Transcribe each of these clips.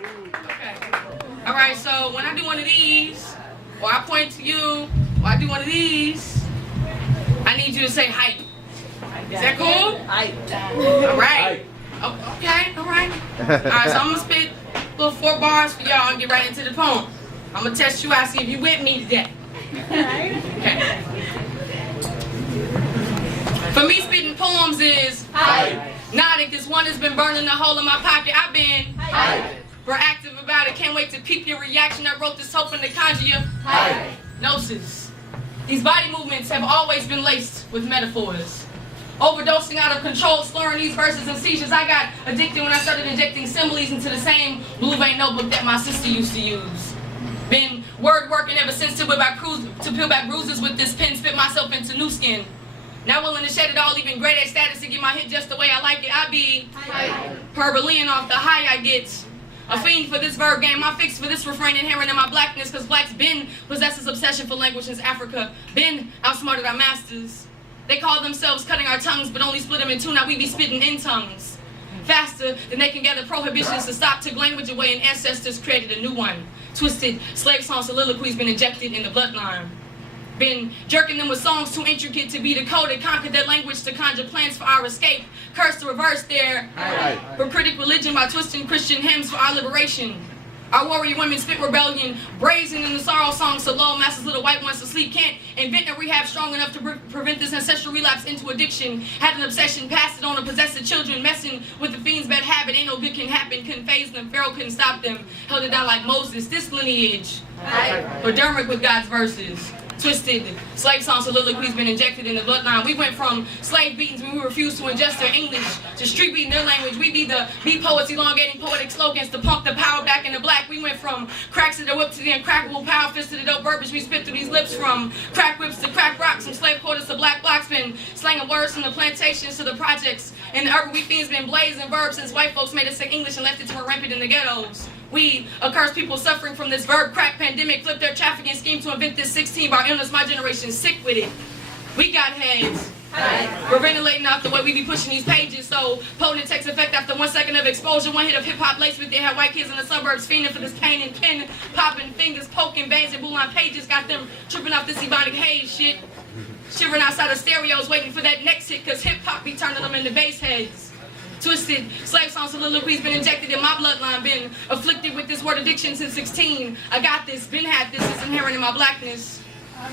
Okay. All right, so when I do one of these, or I point to you, or I do one of these, I need you to say hype. Is that cool? Hype. All right. Oh, okay, all right. All right, so I'm going to spit little 4 bars for y'all and get right into the poem. I'm going to test you out, see if you with me today. Okay. For me, spitting poems is hype. Nautic, this one has been burning the hole in my pocket. I've been hype. Proactive about it, can't wait to peep your reaction. I wrote this hoping to conjure you hype. Gnosis. These body movements have always been laced with metaphors. Overdosing out of control, slurring these verses and seizures. I got addicted when I started injecting similes into the same blue vein notebook that my sister used to use. Been word working ever since to peel back bruises with this pen, spit myself into new skin. Not willing to shed it all, even grade A status to get my hit just the way I like it. I be hyperbolean off the high I get. A fiend for this verb game, I fix for this refrain inherent in my blackness, cause blacks been possess this obsession for language since Africa. Been outsmarted our masters. They call themselves cutting our tongues, but only split them in two. Now we be spitting in tongues. Faster than they can gather prohibitions to stop, took language away, and ancestors created a new one. Twisted slave song soliloquies been injected in the bloodline. Been jerking them with songs too intricate to be decoded, conquered their language to conjure plans for our escape, cursed to reverse their hypocritic religion by twisting Christian hymns for our liberation. Our warrior women spit rebellion, brazen in the sorrow songs so low, masters little white ones to sleep, can't invent a rehab strong enough to prevent this ancestral relapse into addiction. Had an obsession, passed it on to possess the children, messing with the fiend's bad habit, ain't no good can happen, couldn't phase them, Pharaoh couldn't stop them, held it down like Moses, this lineage, Dermic with God's verses. Twisted slave song soliloquies been injected in the bloodline. We went from slave beatings when we refused to ingest their English to street beating their language. We be the beat poets, elongating poetic slogans to pump the power back in the black. We went from cracks to the whip to the uncrackable power fist to the dope verbiage we spit through these lips. From crack whips to crack rocks, from slave quarters to black blocks, been slanging words from the plantations to the projects. In the urban, we fiends been blazing verbs since white folks made us say English and left it to run rampant in the ghettos. We, accursed people suffering from this verb crack pandemic, flipped their trafficking scheme to invent this 16-bar illness. My generation's sick with it. We got heads. We're ventilating off the way we be pushing these pages, so potent takes effect after 1 second of exposure. One hit of hip-hop laced with they had white kids in the suburbs fiending for this pain and pen, popping fingers, poking veins and blue line pages, got them tripping off this ebonic haze shit. Shivering outside of stereos waiting for that next hit, cause hip-hop be turning them into bass heads. Twisted slave song soliloquies been injected in my bloodline, been afflicted with this word addiction since 16. I got this, been had this, it's inherent in my blackness.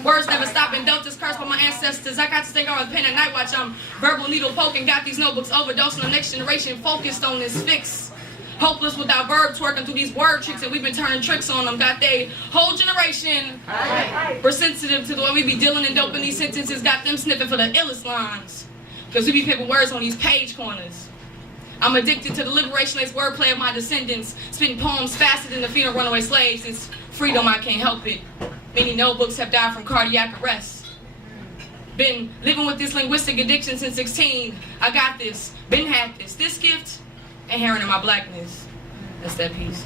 Words never stop and dealt this curse by my ancestors. I got to stay on with pen at night watch, I'm verbal needle poking, got these notebooks overdosing the next generation focused on this fix. Hopeless without verbs working through these word tricks and we've been turning tricks on them. Got they whole generation we're sensitive to the way we be dealing and doping these sentences, got them sniffing for the illest lines. Cause we be picking words on these page corners. I'm addicted to the liberationist wordplay of my descendants, spitting poems faster than the feet of runaway slaves. It's freedom, I can't help it. Many notebooks have died from cardiac arrest. Been living with this linguistic addiction since 16. I got this, been had this gift, inherent in my blackness. That's that piece.